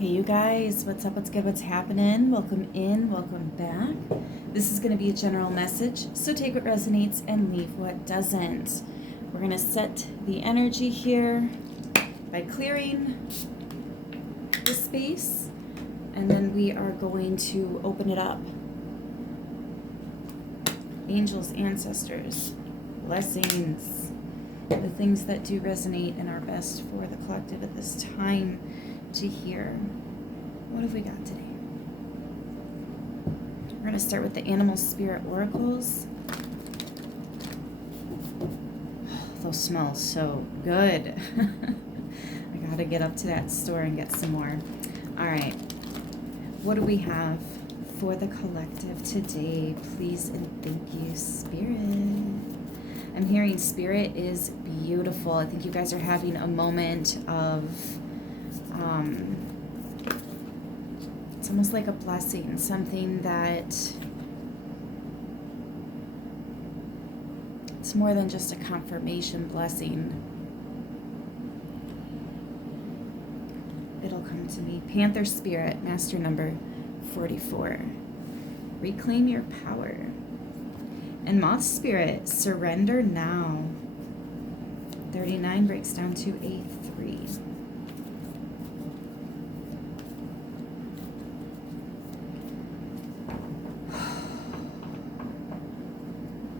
Hey you guys, what's up, what's good, what's happening? Welcome in, welcome back. This is going to be a general message, so take what resonates and leave what doesn't. We're going to set the energy here by clearing the space, and then we are going to open it up. Angels, ancestors, blessings, the things that do resonate and are best for the collective at this time to hear. What have we got today? We're going to start with the animal spirit oracles. Those smell so good. I got to get up to that store and get some more. All right. What do we have for the collective today? Please and thank you, Spirit. I'm hearing Spirit is beautiful. I think you guys are having a moment of it's almost like a blessing, something that it's more than just a confirmation blessing. It'll come to me. Panther Spirit, master number 44. Reclaim your power. And Moth Spirit, surrender now. 39 breaks down to a 3.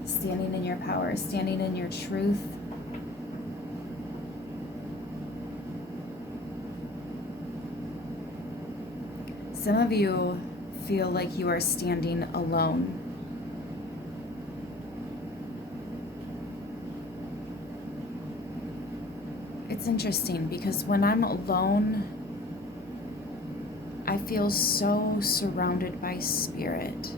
Standing in your power, standing in your truth. Some of you feel like you are standing alone. It's interesting because when I'm alone, I feel so surrounded by spirit.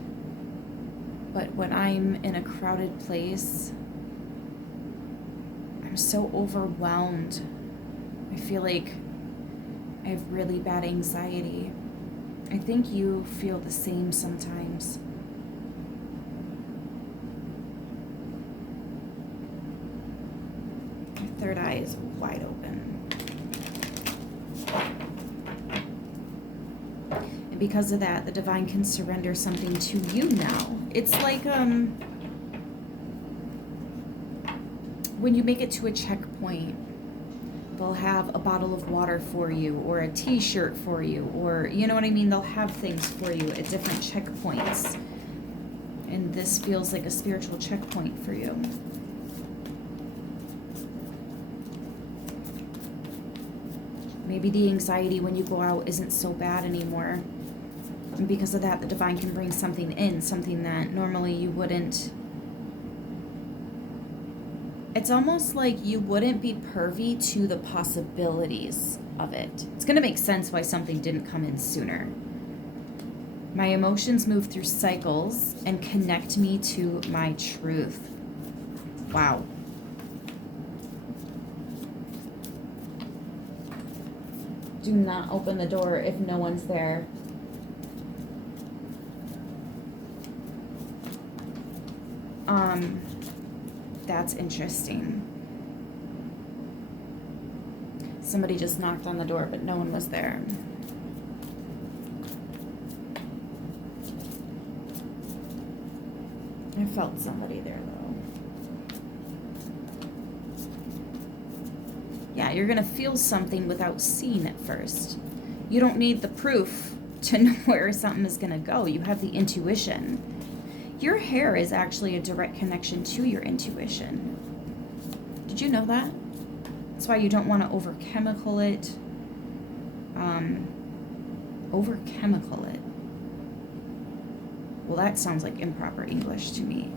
But when I'm in a crowded place, I'm so overwhelmed. I feel like I have really bad anxiety. I think you feel the same sometimes. My third eye is wide open. And because of that, the divine can surrender something to you now. It's like when you make it to a checkpoint, they'll have a bottle of water for you or a t-shirt for you, or you know what I mean? They'll have things for you at different checkpoints. And this feels like a spiritual checkpoint for you. Maybe the anxiety when you go out isn't so bad anymore. And because of that, the divine can bring something in, something that normally you wouldn't. It's almost like you wouldn't be privy to the possibilities of it. It's going to make sense why something didn't come in sooner. My emotions move through cycles and connect me to my truth. Wow. Do not open the door if no one's there. That's interesting. Somebody just knocked on the door, but no one was there. I felt somebody there, though. Yeah, you're going to feel something without seeing it first. You don't need the proof to know where something is going to go. You have the intuition. Your hair is actually a direct connection to your intuition. Did you know that? That's why you don't want to over-chemical it. Over-chemical it. Well, that sounds like improper English to me.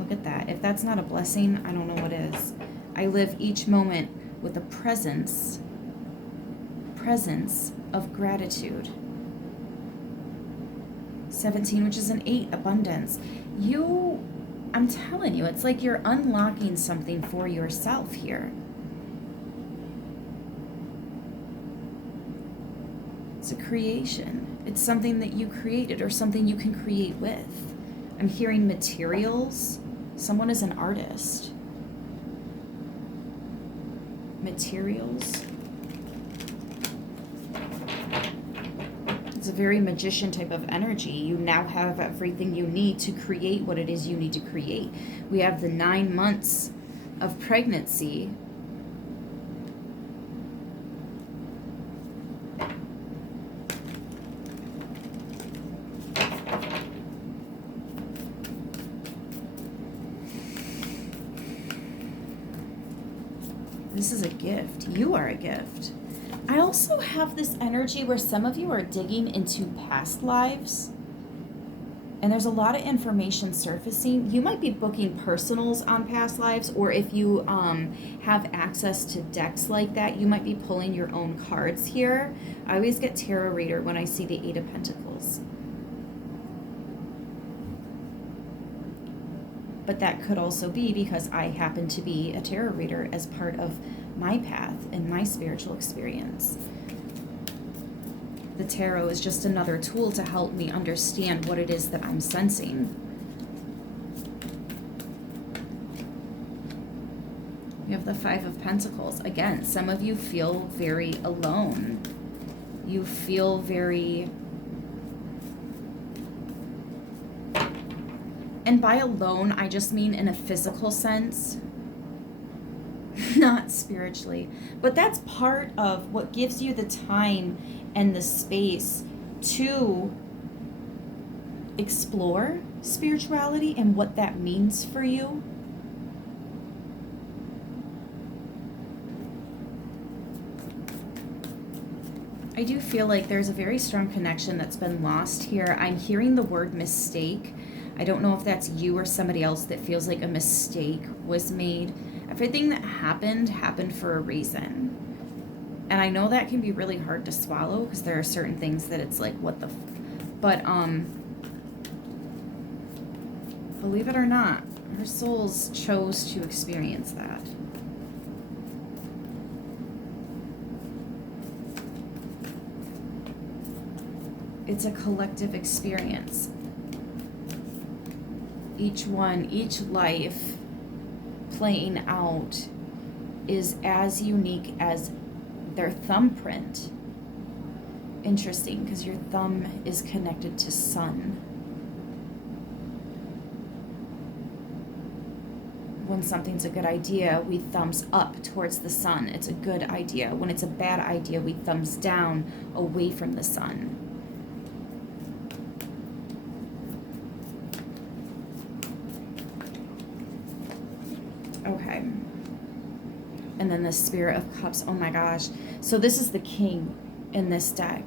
Look at that. If that's not a blessing, I don't know what is. I live each moment with a presence of gratitude. 17, which is an 8, abundance. I'm telling you, it's like you're unlocking something for yourself here. It's a creation. It's something that you created or something you can create with. I'm hearing materials. Someone is an artist. materials. It's a very magician type of energy. You now have everything you need to create what it is you need to create. We have the 9 months of pregnancy. This is a gift. You are a gift. I also have this energy where some of you are digging into past lives. And there's a lot of information surfacing. You might be booking personals on past lives, or if you have access to decks like that, you might be pulling your own cards here. I always get tarot reader when I see the 8 of Pentacles. But that could also be because I happen to be a tarot reader as part of my path and my spiritual experience. The tarot is just another tool to help me understand what it is that I'm sensing. We have the 5 of Pentacles. Again, some of you feel very alone. You feel very... And by alone, I just mean in a physical sense, not spiritually. But that's part of what gives you the time and the space to explore spirituality and what that means for you. I do feel like there's a very strong connection that's been lost here. I'm hearing the word mistake. I don't know if that's you or somebody else that feels like a mistake was made. Everything that happened for a reason. And I know that can be really hard to swallow because there are certain things that it's like, what the but believe it or not, our souls chose to experience that. It's a collective experience. Each one, each life playing out is as unique as their thumbprint. Interesting, because your thumb is connected to sun. When something's a good idea, we thumbs up towards the sun. It's a good idea. When it's a bad idea, we thumbs down away from the sun. Okay. And then the Spirit of Cups. Oh my gosh. So this is the King in this deck.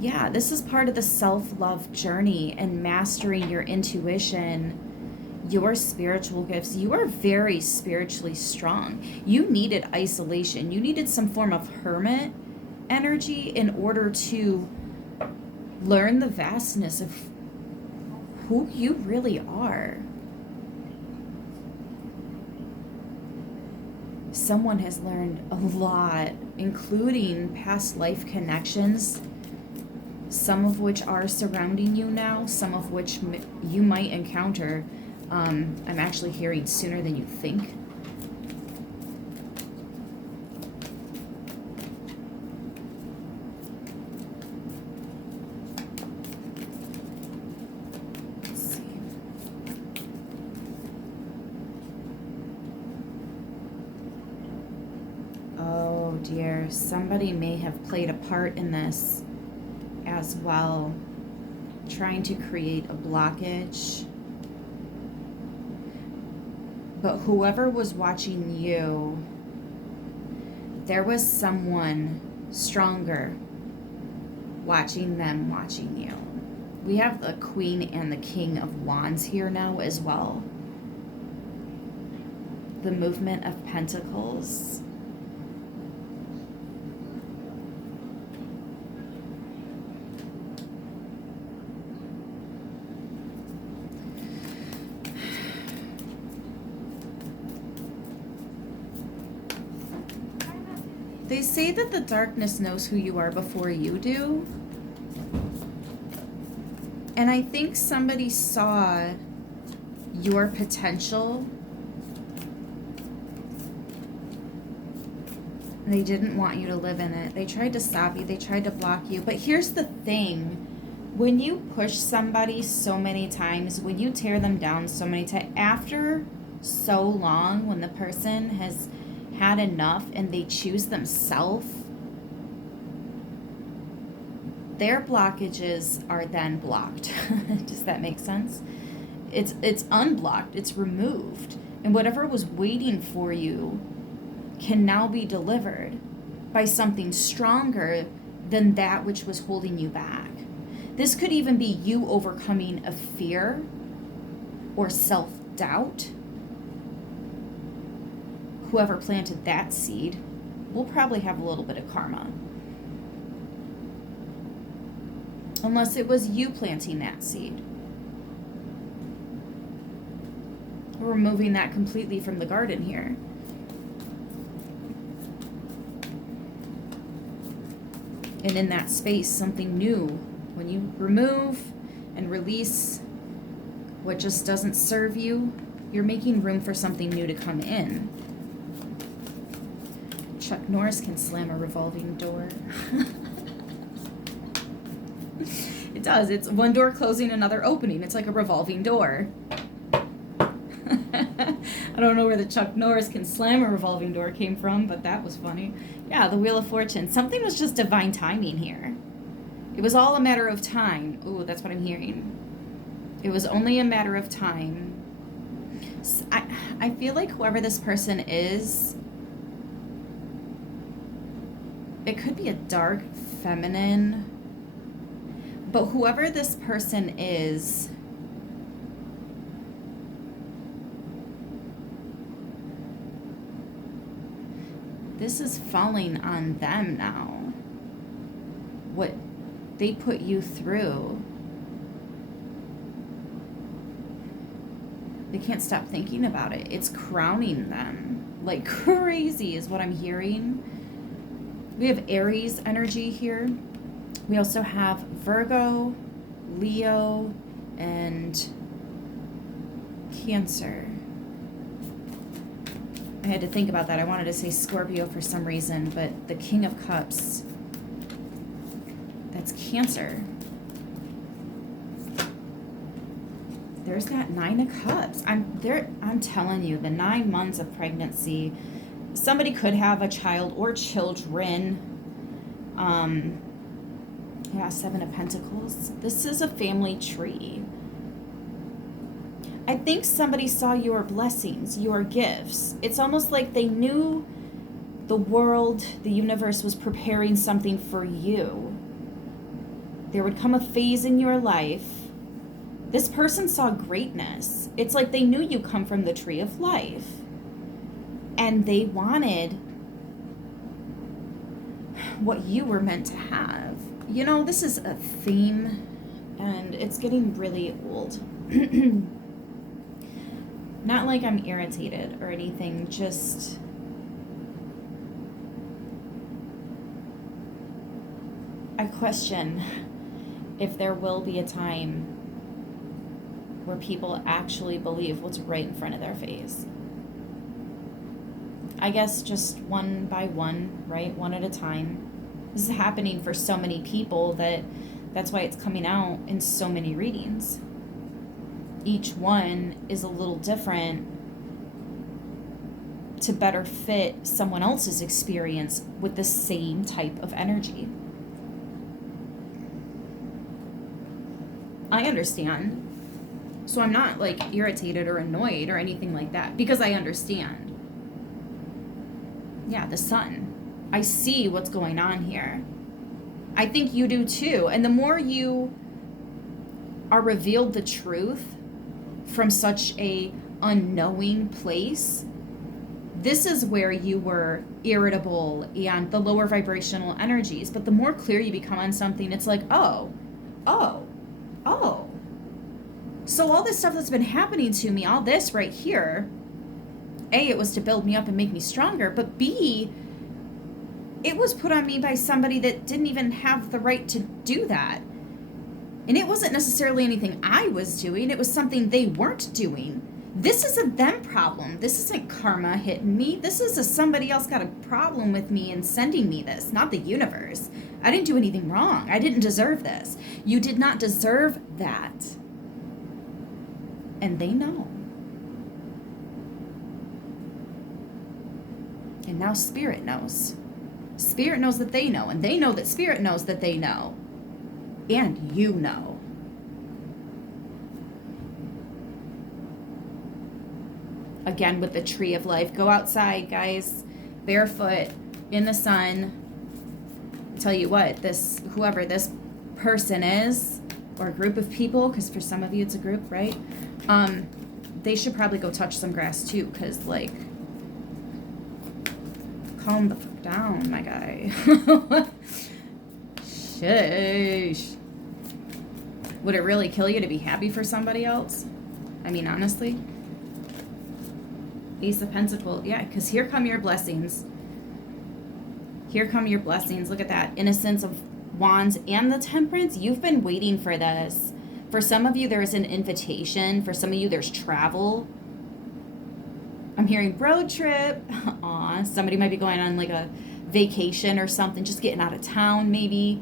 Yeah, this is part of the self-love journey and mastering your intuition, your spiritual gifts. You are very spiritually strong. You needed isolation. You needed some form of hermit energy in order to learn the vastness of who you really are. Someone has learned a lot, including past life connections, some of which are surrounding you now, some of which you might encounter. I'm actually hearing sooner than you think. Oh dear, somebody may have played a part in this as well, trying to create a blockage. But whoever was watching you, there was someone stronger watching them watching you. We have the Queen and the King of Wands here now as well. The Movement of Pentacles. They say that the darkness knows who you are before you do. And I think somebody saw your potential They didn't want you to live in it. They tried to stop you. They tried to block you. But here's the thing. When you push somebody so many times, when you tear them down so many times, after so long, when the person has had enough and they choose themselves, their blockages are then blocked. Does that make sense? It's unblocked. It's removed. And whatever was waiting for you can now be delivered by something stronger than that which was holding you back. This could even be you overcoming a fear or self-doubt. Whoever planted that seed will probably have a little bit of karma. Unless it was you planting that seed. We're removing that completely from the garden here. And in that space, something new. When you remove and release what just doesn't serve you, you're making room for something new to come in. Chuck Norris can slam a revolving door. It does. It's one door closing, another opening. It's like a revolving door. I don't know where the Chuck Norris can slam a revolving door came from, but that was funny. Yeah, the Wheel of Fortune. Something was just divine timing here. It was all a matter of time. Ooh, that's what I'm hearing. It was only a matter of time. So I feel like whoever this person is, it could be a dark feminine, but whoever this person is, this is falling on them now. What they put you through. They can't stop thinking about it. It's crowning them like crazy is what I'm hearing. We have Aries energy here. We also have Virgo, Leo, and Cancer. I had to think about that. I wanted to say Scorpio for some reason, but the King of Cups, that's Cancer. There's that Nine of Cups. I'm telling you, the 9 months of pregnancy, somebody could have a child or children. Yeah, Seven of Pentacles. This is a family tree. I think somebody saw your blessings, your gifts. It's almost like they knew the world, the universe was preparing something for you. There would come a phase in your life. This person saw greatness. It's like they knew you come from the tree of life. And they wanted what you were meant to have. You know, this is a theme, and it's getting really old. Not like I'm irritated or anything, just I question if there will be a time where people actually believe what's right in front of their face. I guess just one by one, right? One at a time. This is happening for so many people that's why it's coming out in so many readings. Each one is a little different to better fit someone else's experience with the same type of energy. I understand. So I'm not like irritated or annoyed or anything like that because I understand. Yeah, the sun. I see what's going on here. I think you do too. And the more you are revealed the truth from such a unknowing place, this is where you were irritable and the lower vibrational energies. But the more clear you become on something, it's like, oh. So all this stuff that's been happening to me, all this right here, A, it was to build me up and make me stronger, but B, it was put on me by somebody that didn't even have the right to do that. And it wasn't necessarily anything I was doing. It was something they weren't doing. This is a them problem. This isn't karma hitting me. This is a somebody else got a problem with me and sending me this, not the universe. I didn't do anything wrong. I didn't deserve this. You did not deserve that. And they know. And now Spirit knows. Spirit knows that they know. And they know that Spirit knows that they know. And you know. Again, with the tree of life. Go outside, guys. Barefoot, in the sun. Tell you what, whoever this person is, or a group of people, because for some of you it's a group, right? They should probably go touch some grass too, because, like, calm the fuck down, my guy. Sheesh. Would it really kill you to be happy for somebody else? I mean, honestly. Ace of Pentacles. Yeah, because here come your blessings. Here come your blessings. Look at that. Innocence of Wands and the Temperance. You've been waiting for this. For some of you, there's an invitation. For some of you, there's travel. I'm hearing road trip. Aw, somebody might be going on like a vacation or something. Just getting out of town, maybe.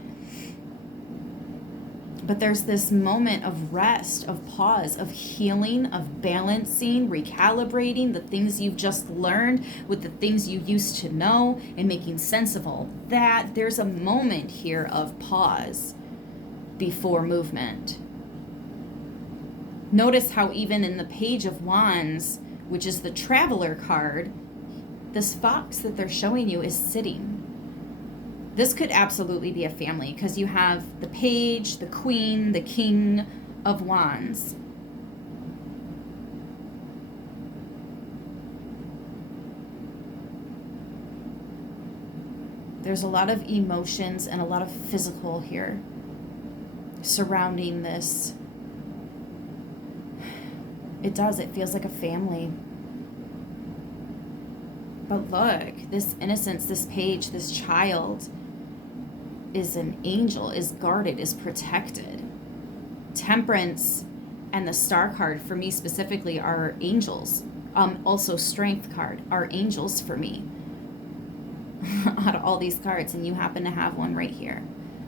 But there's this moment of rest, of pause, of healing, of balancing, recalibrating the things you've just learned with the things you used to know and making sense of all that. There's a moment here of pause before movement. Notice how even in the Page of Wands, which is the Traveler card, this fox that they're showing you is sitting. This could absolutely be a family because you have the Page, the Queen, the King of Wands. There's a lot of emotions and a lot of physical here surrounding this. It does. It feels like a family. But look, this innocence, this page, this child is an angel, is guarded, is protected. Temperance and the Star card for me specifically are angels. Also Strength card are angels for me. Out of all these cards, and you happen to have one right here.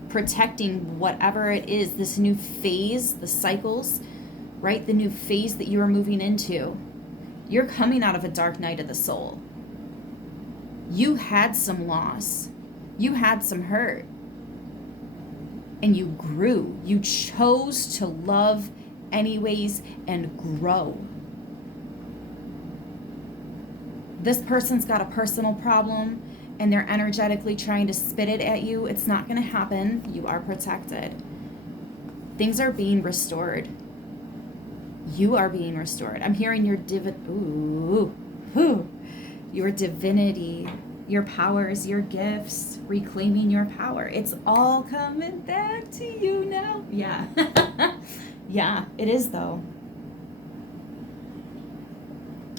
Protecting whatever it is, this new phase, the cycles, right? The new phase that you are moving into. You're coming out of a dark night of the soul. You had some loss. You had some hurt. And you grew. You chose to love anyways and grow. This person's got a personal problem and they're energetically trying to spit it at you. It's not going to happen. You are protected. Things are being restored. You are being restored. I'm hearing your your divinity, your powers, your gifts, reclaiming your power. It's all coming back to you now. Yeah. Yeah, it is though.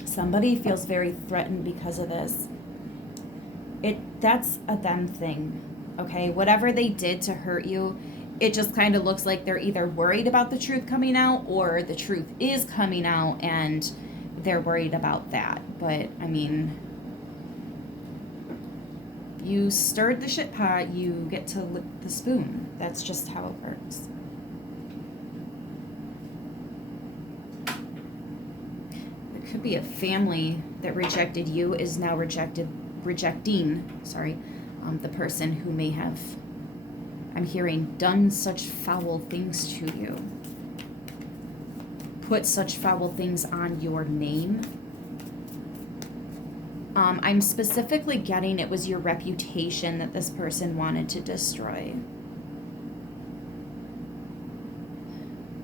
Somebody feels very threatened because of this. That's a them thing, okay? Whatever they did to hurt you, it just kind of looks like they're either worried about the truth coming out or the truth is coming out and they're worried about that. But, I mean, you stirred the shit pot, you get to lick the spoon. That's just how it works. There could be a family that rejected you is now rejecting the person who may have, I'm hearing, done such foul things to you. Put such foul things on your name. I'm specifically getting it was your reputation that this person wanted to destroy.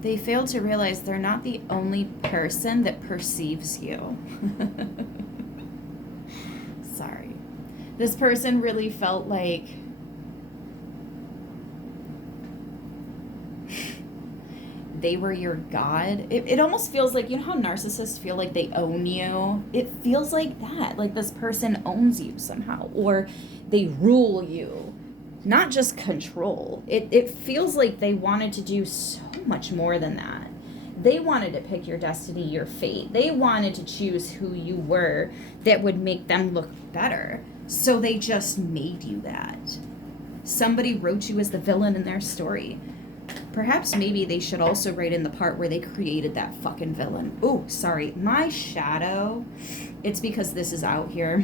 They failed to realize they're not the only person that perceives you. Sorry. This person really felt like they were your god. It almost feels like, you know how narcissists feel like they own you? It feels like that. Like this person owns you somehow. Or they rule you. Not just control. It feels like they wanted to do so much more than that. They wanted to pick your destiny, your fate. They wanted to choose who you were that would make them look better. So they just made you that. Somebody wrote you as the villain in their story. Perhaps maybe they should also write in the part where they created that fucking villain. Oh, sorry. My shadow. It's because this is out here.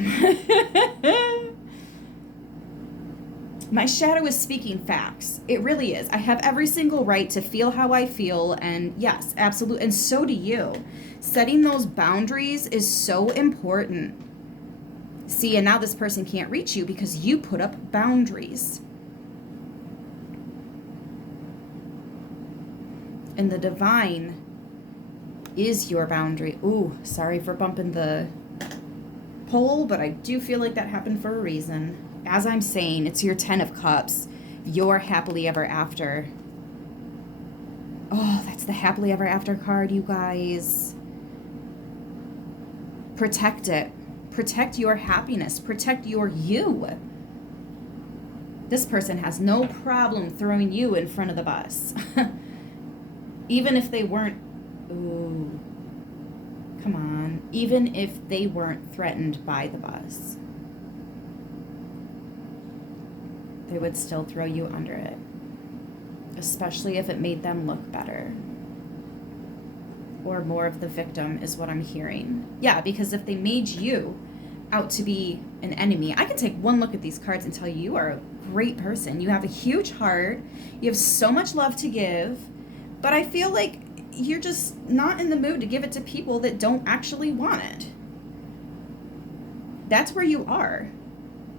My shadow is speaking facts. It really is. I have every single right to feel how I feel. And yes, absolutely. And so do you. Setting those boundaries is so important. See, and now this person can't reach you because you put up boundaries. And the divine is your boundary. Ooh, sorry for bumping the pole, but I do feel like that happened for a reason. As I'm saying, it's your 10 of Cups. Your happily ever after. Oh, that's the happily ever after card, you guys. Protect it. Protect your happiness. Protect your you. This person has no problem throwing you in front of the bus. Even if they weren't, ooh, come on. Even if they weren't threatened by the bus, they would still throw you under it. Especially if it made them look better. Or more of the victim is what I'm hearing. Yeah, because if they made you out to be an enemy, I can take one look at these cards and tell you you are a great person. You have a huge heart. You have so much love to give. But I feel like you're just not in the mood to give it to people that don't actually want it. That's where you are.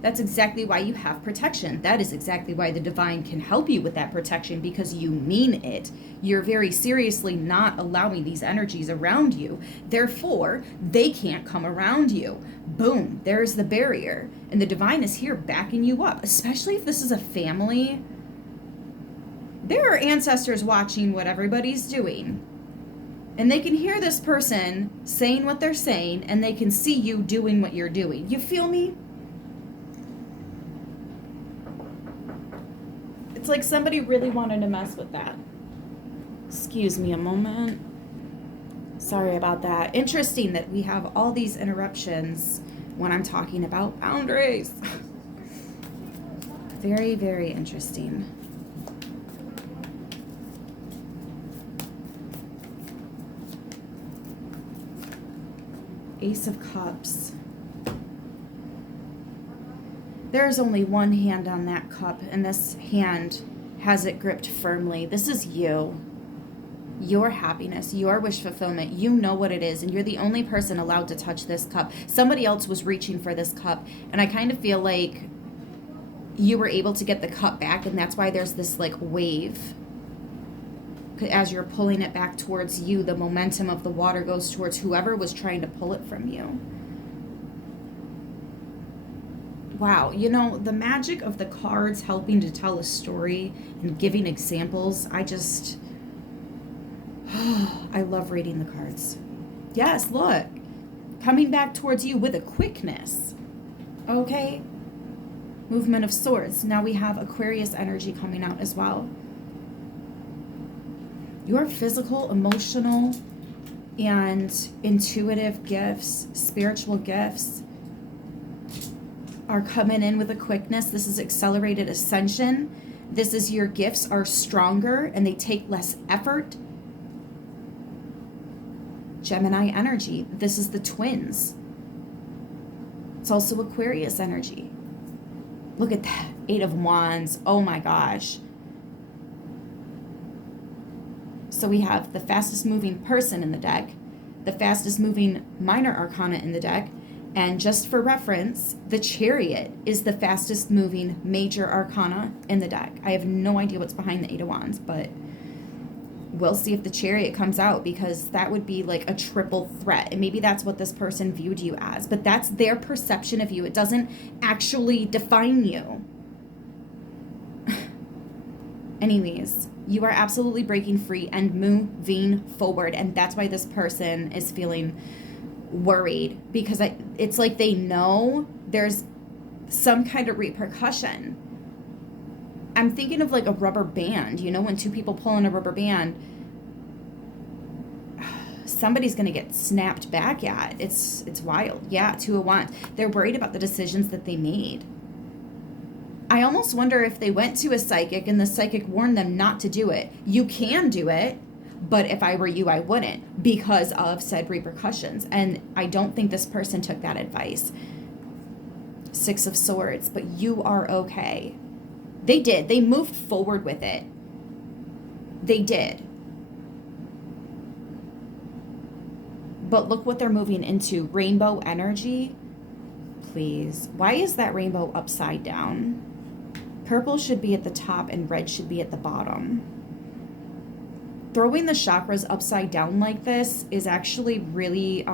That's exactly why you have protection. That is exactly why the divine can help you with that protection, because you mean it. You're very seriously not allowing these energies around you. Therefore, they can't come around you. Boom, there's the barrier. And the divine is here backing you up, especially if this is a family. There are ancestors watching what everybody's doing. And they can hear this person saying what they're saying, and they can see you doing what you're doing. You feel me? It's like somebody really wanted to mess with that. Excuse me a moment. Sorry about that. Interesting that we have all these interruptions when I'm talking about boundaries. Very, very interesting. Ace of Cups. There's only one hand on that cup, and this hand has it gripped firmly. This is you. Your happiness, your wish fulfillment. You know what it is, and you're the only person allowed to touch this cup. Somebody else was reaching for this cup, and I kind of feel like you were able to get the cup back, and that's why there's this like wave. As you're pulling it back towards you, the momentum of the water goes towards whoever was trying to pull it from you. Wow, you know, the magic of the cards helping to tell a story and giving examples, I love reading the cards. Yes, look, coming back towards you with a quickness. Okay, movement of swords. Now we have Aquarius energy coming out as well. Your physical, emotional, and intuitive gifts, spiritual gifts, are coming in with a quickness. This is accelerated ascension. This is your gifts are stronger and they take less effort. Gemini energy. This is the twins. It's also Aquarius energy. Look at that. 8 of Wands. Oh my gosh. So we have the fastest moving person in the deck, the fastest moving minor arcana in the deck, and just for reference, the Chariot is the fastest moving major arcana in the deck. I have no idea what's behind the 8 of Wands, but we'll see if the Chariot comes out, because that would be like a triple threat. And maybe that's what this person viewed you as, but that's their perception of you. It doesn't actually define you. Anyways, you are absolutely breaking free and moving forward. And that's why this person is feeling worried, because it's like they know there's some kind of repercussion. I'm thinking of like a rubber band, you know, when two people pull on a rubber band, somebody's going to get snapped back at. It's wild. Yeah, Two of Wands. They're worried about the decisions that they made. I almost wonder if they went to a psychic and the psychic warned them not to do it. You can do it, but if I were you, I wouldn't, because of said repercussions. And I don't think this person took that advice. Six of Swords, but you are okay. They did. They moved forward with it. They did. But look what they're moving into. Rainbow energy. Please. Why is that rainbow upside down? Purple should be at the top and red should be at the bottom. Throwing the chakras upside down like this is actually really,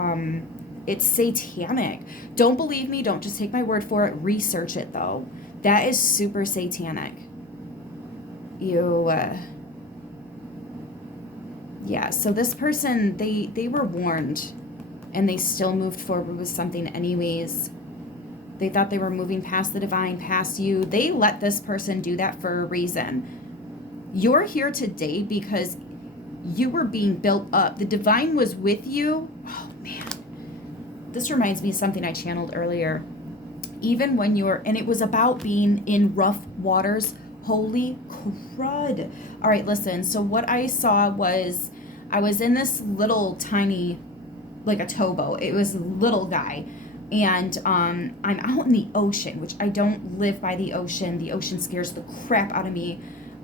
it's satanic. Don't believe me. Don't just take my word for it. Research it, though. That is super satanic. Yeah, so this person, they were warned, and they still moved forward with something anyways. They thought they were moving past the divine, past you. They let this person do that for a reason. You're here today because you were being built up. The divine was with you. Oh, man. This reminds me of something I channeled earlier. Even when you're, and it was about being in rough waters. Holy crud. All right, listen. So what I saw was, I was in this little tiny, like a towboat. It was a little guy. And I'm out in the ocean, which I don't live by the ocean. The ocean scares the crap out of me.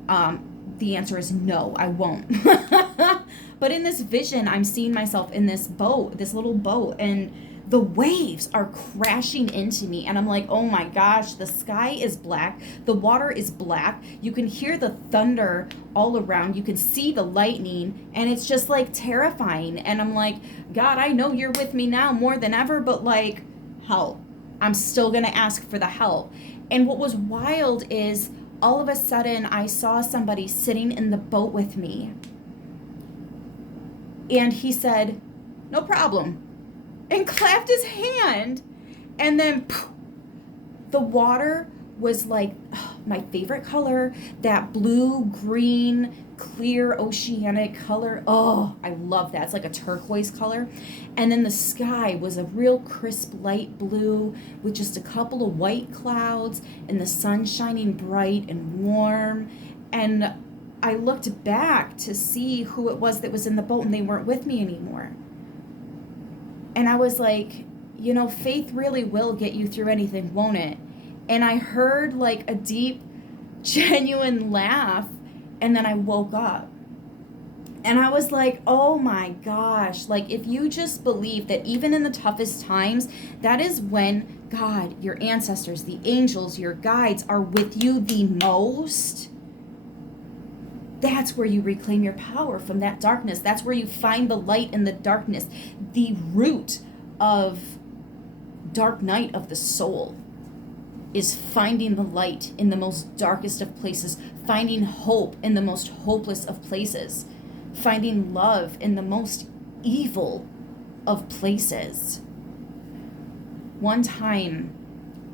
The answer is no, I won't. But in this vision, I'm seeing myself in this boat, this little boat, and the waves are crashing into me. And I'm like, oh my gosh, the sky is black. The water is black. You can hear the thunder all around. You can see the lightning. And it's just like terrifying. And I'm like, God, I know you're with me now more than ever, but like, help. I'm still going to ask for the help. And what was wild is all of a sudden I saw somebody sitting in the boat with me. And he said, no problem. And clapped his hand. And then poof, the water was like my favorite color, that blue, green, clear, oceanic color. Oh, I love that. It's like a turquoise color. And then the sky was a real crisp light blue with just a couple of white clouds and the sun shining bright and warm. And I looked back to see who it was that was in the boat, and they weren't with me anymore. And I was like, you know, faith really will get you through anything, won't it? And I heard like a deep, genuine laugh, and then I woke up. And I was like, oh my gosh, like if you just believe that even in the toughest times, that is when God, your ancestors, the angels, your guides are with you the most. That's where you reclaim your power from that darkness. That's where you find the light in the darkness. The root of dark night of the soul is finding the light in the most darkest of places, finding hope in the most hopeless of places, finding love in the most evil of places. One time,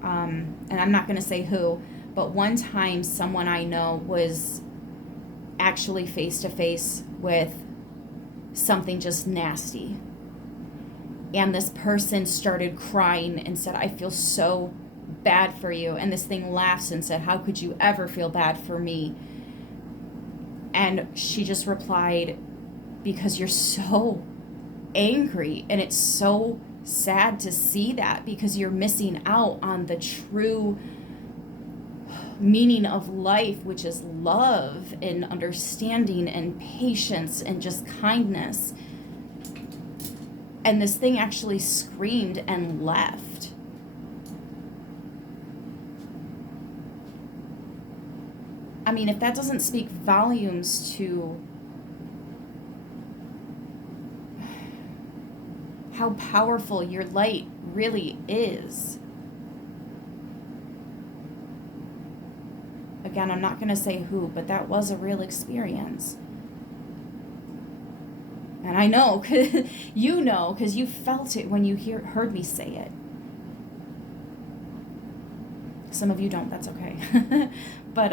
and I'm not going to say who, but one time someone I know was actually face to face with something just nasty. And this person started crying and said, I feel so bad for you. And this thing laughs and said, how could you ever feel bad for me? And she just replied, because you're so angry. And it's so sad to see that, because you're missing out on the true meaning of life, which is love and understanding and patience and just kindness. And this thing actually screamed and left. I mean, if that doesn't speak volumes to how powerful your light really is. Again, I'm not going to say who, but that was a real experience. And I know, cause you know, because you felt it when you heard me say it. Some of you don't, that's okay. But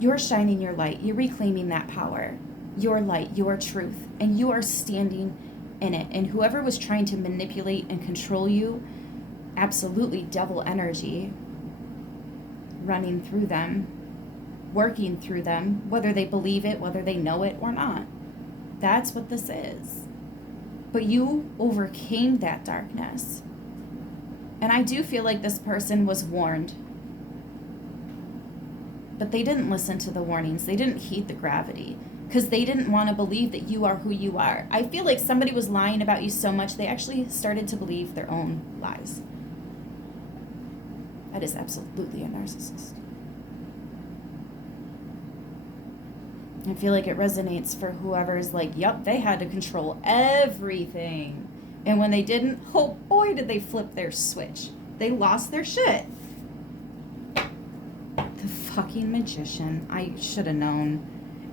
you're shining your light. You're reclaiming that power. your light, your truth, and you are standing in it. And whoever was trying to manipulate and control you, absolutely devil energy running through them, working through them, whether they believe it, whether they know it or not. That's what this is. But you overcame that darkness. And I do feel like this person was warned. But they didn't listen to the warnings. They didn't heed the gravity because they didn't want to believe that you are who you are. I feel like somebody was lying about you so much they actually started to believe their own lies. That is absolutely a narcissist. I feel like it resonates for whoever's like, yep, they had to control everything. And when they didn't, oh boy, did they flip their switch. They lost their shit. The fucking Magician. I should have known.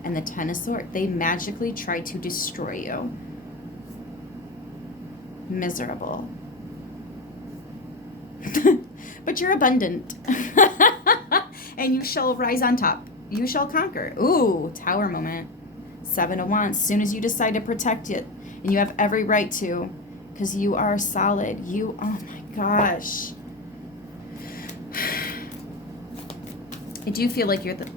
And the Ten of Swords. They magically tried to destroy you. Miserable. But you're abundant. And you shall rise on top. You shall conquer. Ooh, Tower moment. Seven of Wands. As soon as you decide to protect it, and you have every right to, because you are solid. You, oh my gosh. I do feel like you're the,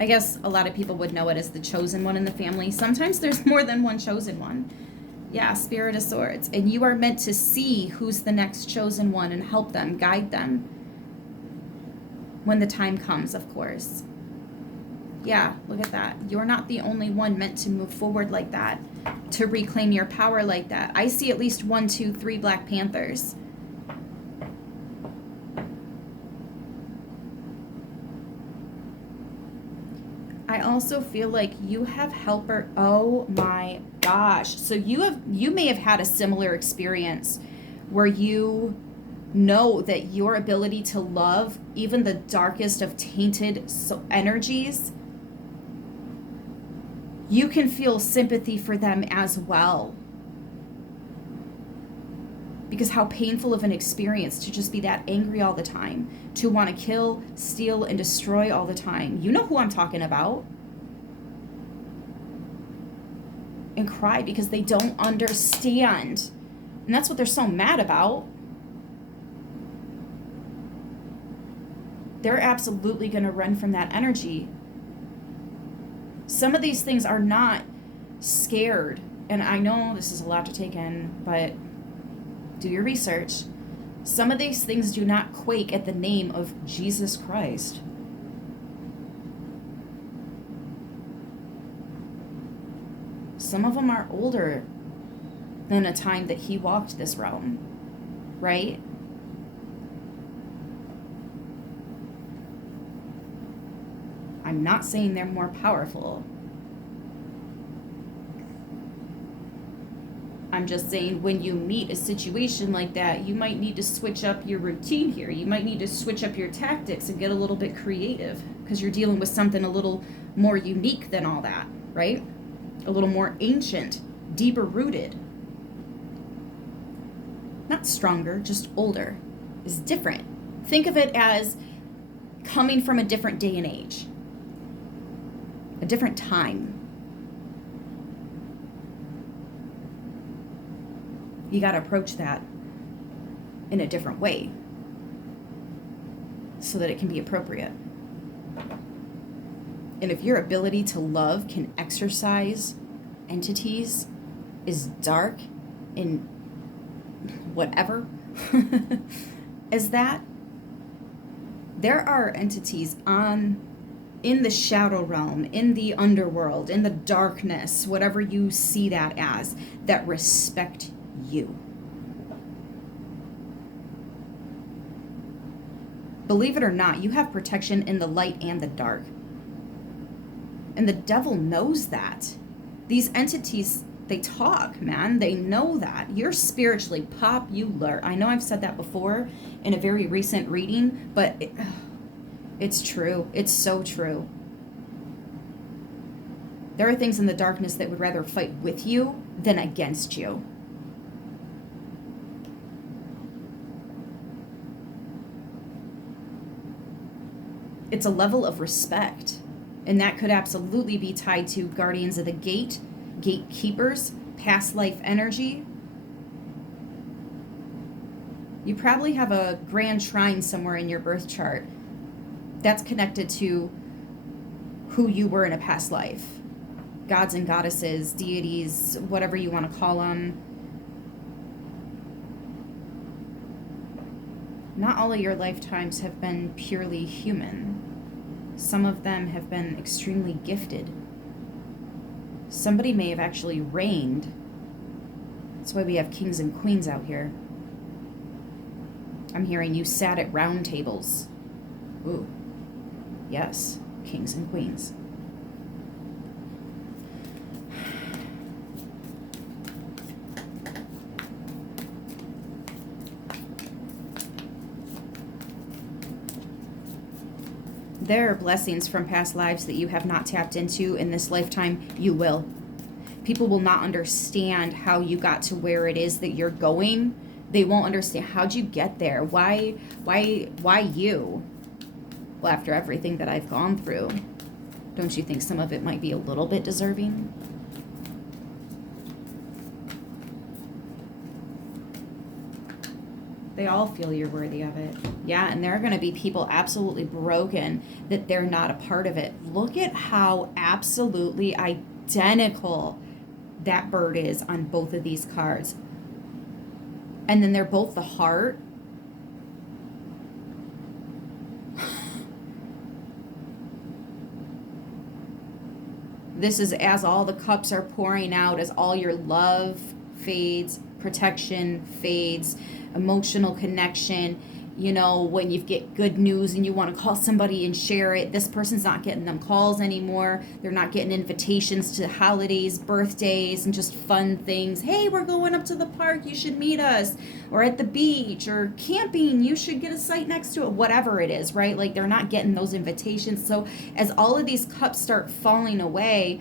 I guess a lot of people would know it as the chosen one in the family. Sometimes there's more than one chosen one. Yeah, Spirit of Swords. And you are meant to see who's the next chosen one and help them, guide them. When the time comes, of course. Yeah, look at that. You're not the only one meant to move forward like that, to reclaim your power like that. I see at least 1, 2, 3 Black Panthers. I also feel like you have helper. Oh my gosh. So you may have had a similar experience where you know that your ability to love even the darkest of tainted energies, you can feel sympathy for them as well. Because how painful of an experience to just be that angry all the time, to want to kill, steal, and destroy all the time. You know who I'm talking about. And cry because they don't understand. And that's what they're so mad about. They're absolutely going to run from that energy. Some of these things are not scared. And I know this is a lot to take in, but do your research. Some of these things do not quake at the name of Jesus Christ. Some of them are older than a time that he walked this realm, right? I'm not saying they're more powerful. I'm just saying when you meet a situation like that, you might need to switch up your routine here. You might need to switch up your tactics and get a little bit creative because you're dealing with something a little more unique than all that, right? A little more ancient, deeper rooted. Not stronger, just older. Is different. Think of it as coming from a different day and age. A different time. You got to approach that in a different way so that it can be appropriate. And if your ability to love can exercise entities is dark in whatever is that, there are entities in the shadow realm, in the underworld, in the darkness, whatever you see that as, that respect you. Believe it or not, you have protection in the light and the dark. And the devil knows that. These entities, they talk, man. They know that. You're spiritually popular. I know I've said that before in a very recent reading, but it's true. It's so true. There are things in the darkness that would rather fight with you than against you. It's a level of respect And that could absolutely be tied to guardians of the gate, gatekeepers, past life energy. You probably have a grand shrine somewhere in your birth chart that's connected to who you were in a past life. Gods and goddesses, deities, whatever you want to call them. Not all of your lifetimes have been purely human. Some of them have been extremely gifted. Somebody may have actually reigned. That's why we have kings and queens out here. I'm hearing you sat at round tables. Ooh. Yes, kings and queens. There are blessings from past lives that you have not tapped into in this lifetime. You will. People will not understand how you got to where it is that you're going. They won't understand, how'd you get there? Why you? Well, after everything that I've gone through, don't you think some of it might be a little bit deserving? They all feel you're worthy of it. Yeah, and there are going to be people absolutely broken that they're not a part of it. Look at how absolutely identical that bird is on both of these cards. And then they're both the heart. This is as all the cups are pouring out, as all your love fades, protection fades, emotional connection. You know, when you get good news and you want to call somebody and share it, this person's not getting them calls anymore. They're not getting invitations to holidays, birthdays, and just fun things. Hey, we're going up to the park. You should meet us. Or at the beach or camping. You should get a site next to it. Whatever it is, right? Like, they're not getting those invitations. So as all of these cups start falling away,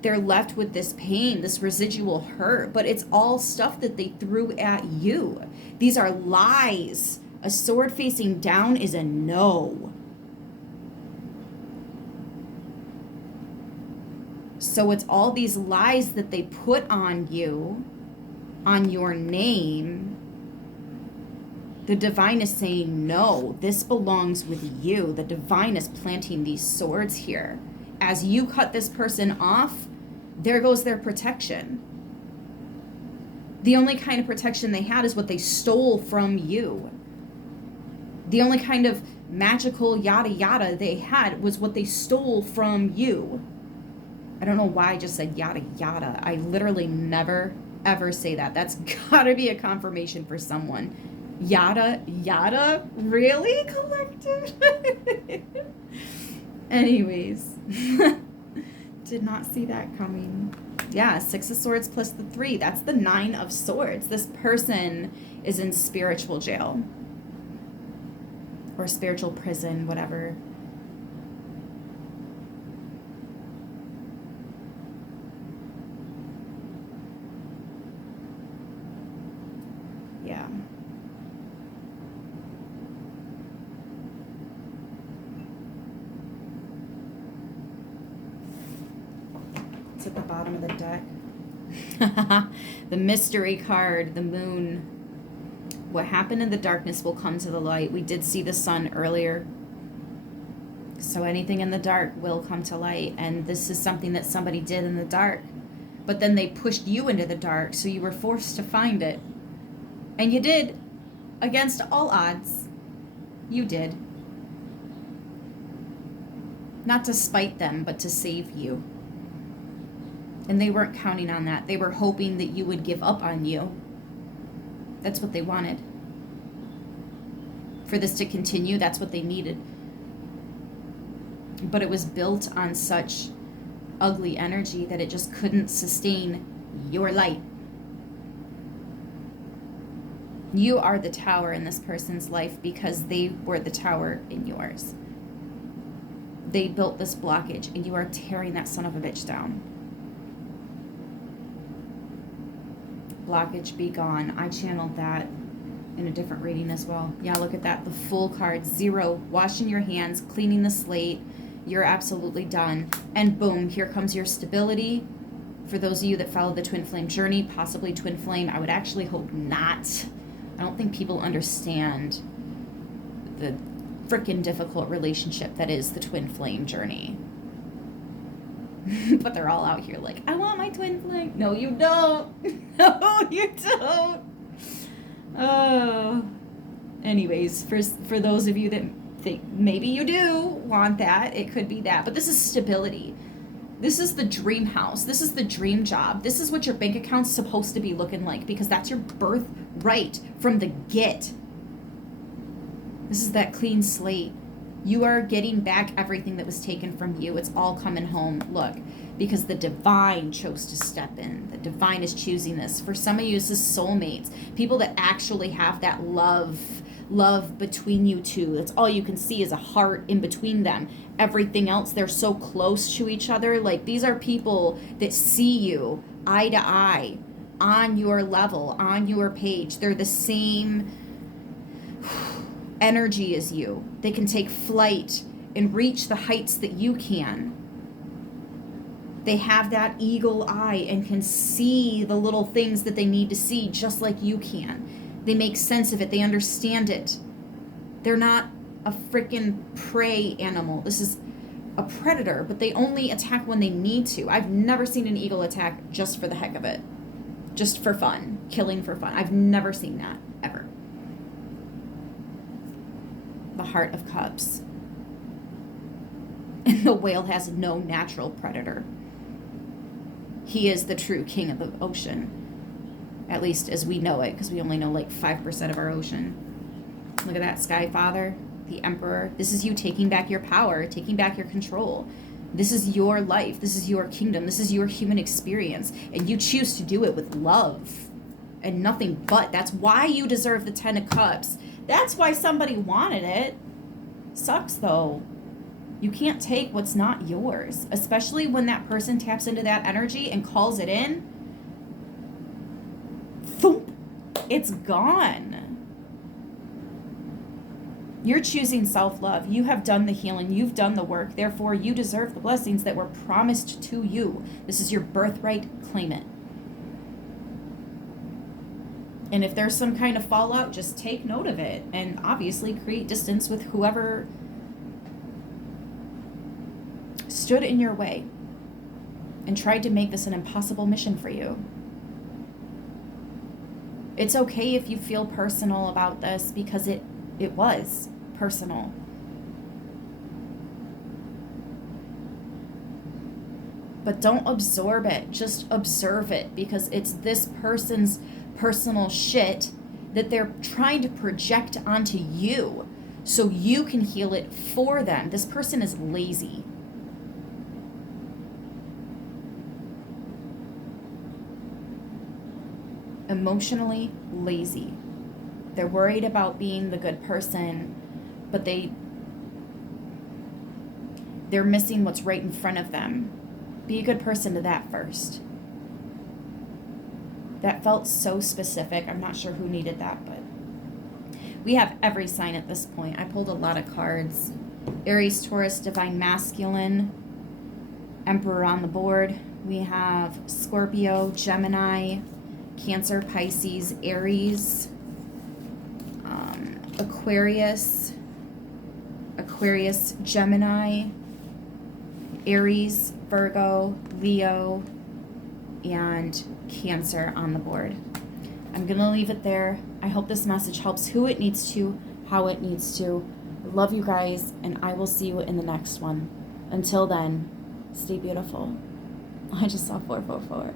they're left with this pain, this residual hurt. But it's all stuff that they threw at you. These are lies. A sword facing down is a no. So it's all these lies that they put on you, on your name. The divine is saying, no, this belongs with you. The divine is planting these swords here. As you cut this person off, there goes their protection. The only kind of protection they had is what they stole from you. The only kind of magical yada yada they had was what they stole from you. I don't know why I just said yada yada. I literally never ever say that. That's gotta be a confirmation for someone. Yada yada? Really, collective? Anyways. Did not see that coming. Yeah, 6 of Swords plus the 3. That's the 9 of Swords. This person is in spiritual jail. Or spiritual prison, whatever. Yeah. It's at the bottom of the deck. The mystery card, the moon. What happened in the darkness will come to the light. We did see the sun earlier. So anything in the dark will come to light. And this is something that somebody did in the dark. But then they pushed you into the dark, so you were forced to find it. And you did. Against all odds. You did. Not to spite them, but to save you. And they weren't counting on that. They were hoping that you would give up on you. That's what they wanted. For this to continue, that's what they needed. But it was built on such ugly energy that it just couldn't sustain your light. You are the tower in this person's life because they were the tower in yours. They built this blockage and you are tearing that son of a bitch down. Blockage be gone. I channeled that in a different reading as well. Yeah, look at that. The full card. 0. Washing your hands, cleaning the slate. You're absolutely done. And boom, here comes your stability. For those of you that follow the twin flame journey, possibly twin flame, I would actually hope not. I don't think people understand the freaking difficult relationship that is the twin flame journey. But they're all out here like, I want my twin flame. No, you don't. No, you don't. Oh. Anyways, for those of you that think maybe you do want that, it could be that. But this is stability. This is the dream house. This is the dream job. This is what your bank account's supposed to be looking like, because that's your birthright from the get. This is that clean slate. You are getting back everything that was taken from you. It's all coming home. Look, because the divine chose to step in. The divine is choosing this. For some of you, this is soulmates. People that actually have that love between you two. That's all you can see is a heart in between them. Everything else, they're so close to each other. Like, these are people that see you eye to eye, on your level, on your page. They're the same energy as you. They can take flight and reach the heights that you can. They have that eagle eye and can see the little things that they need to see just like you can. They make sense of it. They understand it. They're not a freaking prey animal. This is a predator, but they only attack when they need to. I've never seen an eagle attack just for the heck of it. Just for fun. Killing for fun. I've never seen that, ever. The Heart of Cups. And the whale has no natural predator. He is the true king of the ocean. At least as we know it, because we only know like 5% of our ocean. Look at that Sky Father, the Emperor. This is you taking back your power, taking back your control. This is your life. This is your kingdom. This is your human experience. And you choose to do it with love and nothing but. That's why you deserve the 10 of Cups. That's why somebody wanted it. Sucks though. You can't take what's not yours, especially when that person taps into that energy and calls it in. Thump, it's gone. You're choosing self-love. You have done the healing. You've done the work. Therefore, you deserve the blessings that were promised to you. This is your birthright. Claim it. And if there's some kind of fallout, just take note of it. And obviously create distance with whoever stood in your way and tried to make this an impossible mission for you. It's okay if you feel personal about this, because it was personal. But don't absorb it. Just observe it, because it's this person's personal shit that they're trying to project onto you so you can heal it for them. This person is lazy. Emotionally lazy. They're worried about being the good person, but they're missing what's right in front of them. Be a good person to that first. That felt so specific. I'm not sure who needed that, but we have every sign at this point. I pulled a lot of cards. Aries, Taurus, Divine Masculine, Emperor on the board. We have Scorpio, Gemini, Cancer, Pisces, Aries, Aquarius, Gemini, Aries, Virgo, Leo, and Cancer on the board. I'm going to leave it there. I hope this message helps who it needs to, how it needs to. I love you guys, and I will see you in the next one. Until then, stay beautiful. I just saw 444.